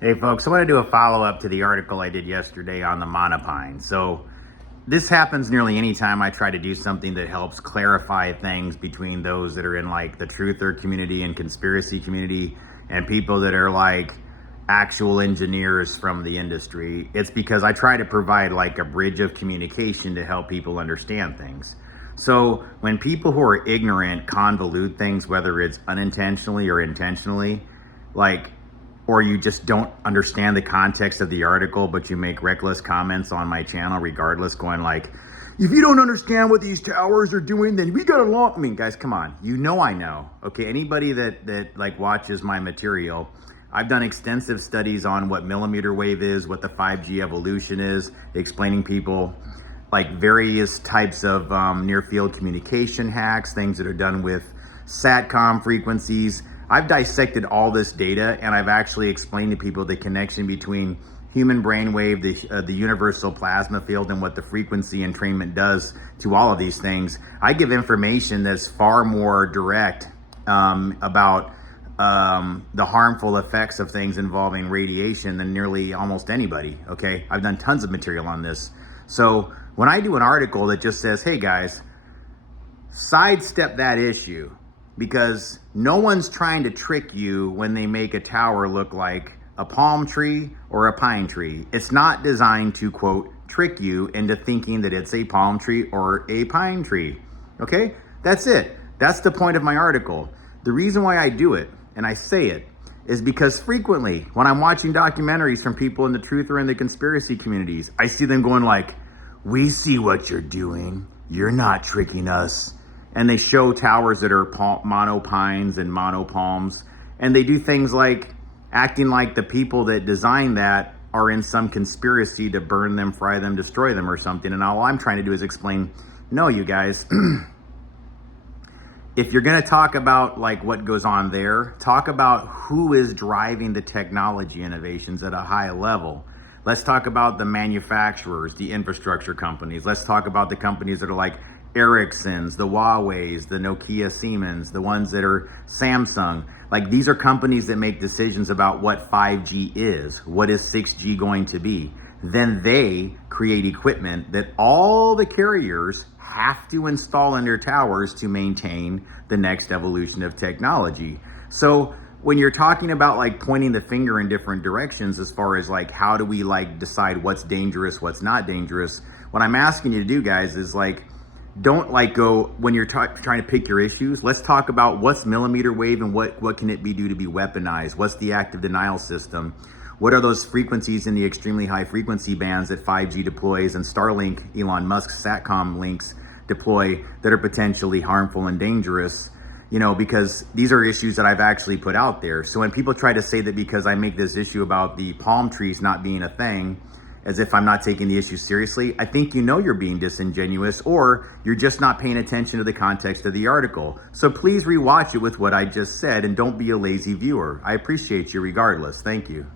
Hey folks, I want to do a follow-up to the article I did yesterday on the monopine. So this happens nearly any time I try to do something that helps clarify things between those that are in like the truther community and conspiracy community and people that are like actual engineers from the industry. It's because I try to provide like a bridge of communication to help people understand things. So when people who are ignorant convolute things, whether it's unintentionally or intentionally, like, or you just don't understand the context of the article, but you make reckless comments on my channel regardless, going like, if you don't understand what these towers are doing, then we gotta launch. I mean, guys, come on. You know I know, okay? Anybody that like watches my material, I've done extensive studies on what millimeter wave is, what the 5G evolution is, explaining people like various types of near field communication hacks, things that are done with SATCOM frequencies. I've dissected all this data and I've actually explained to people the connection between human brainwave, the universal plasma field, and what the frequency entrainment does to all of these things. I give information that's far more direct about the harmful effects of things involving radiation than nearly almost anybody, okay? I've done tons of material on this. So when I do an article that just says, hey guys, sidestep that issue, because no one's trying to trick you when they make a tower look like a palm tree or a pine tree. It's not designed to, quote, trick you into thinking that it's a palm tree or a pine tree, okay? That's it. That's the point of my article. The reason why I do it, and I say it, is because frequently when I'm watching documentaries from people in the truth or in the conspiracy communities, I see them going like, we see what you're doing. You're not tricking us. And they show towers that are monopines and monopalms. And they do things like acting like the people that designed that are in some conspiracy to burn them, fry them, destroy them or something. And all I'm trying to do is explain, no, you guys, if you're gonna talk about like what goes on there, talk about who is driving the technology innovations at a high level. Let's talk about the manufacturers, the infrastructure companies. Let's talk about the companies that are like Ericsson's, the Huawei's, the Nokia Siemens, the ones that are Samsung. Like these are companies that make decisions about what 5G is, what is 6G going to be. Then they create equipment that all the carriers have to install in their towers to maintain the next evolution of technology. So when you're talking about like pointing the finger in different directions as far as like how do we like decide what's dangerous, what's not dangerous, what I'm asking you to do, guys, is like, don't like go, when you're trying to pick your issues, let's talk about what's millimeter wave and what can it be do to be weaponized? What's the active denial system? What are those frequencies in the extremely high frequency bands that 5G deploys and Starlink, Elon Musk's SATCOM links deploy that are potentially harmful and dangerous? You know, because these are issues that I've actually put out there. So when people try to say that because I make this issue about the palm trees not being a thing, as if I'm not taking the issue seriously, I think you know you're being disingenuous or you're just not paying attention to the context of the article. So please rewatch it with what I just said and don't be a lazy viewer. I appreciate you regardless. Thank you.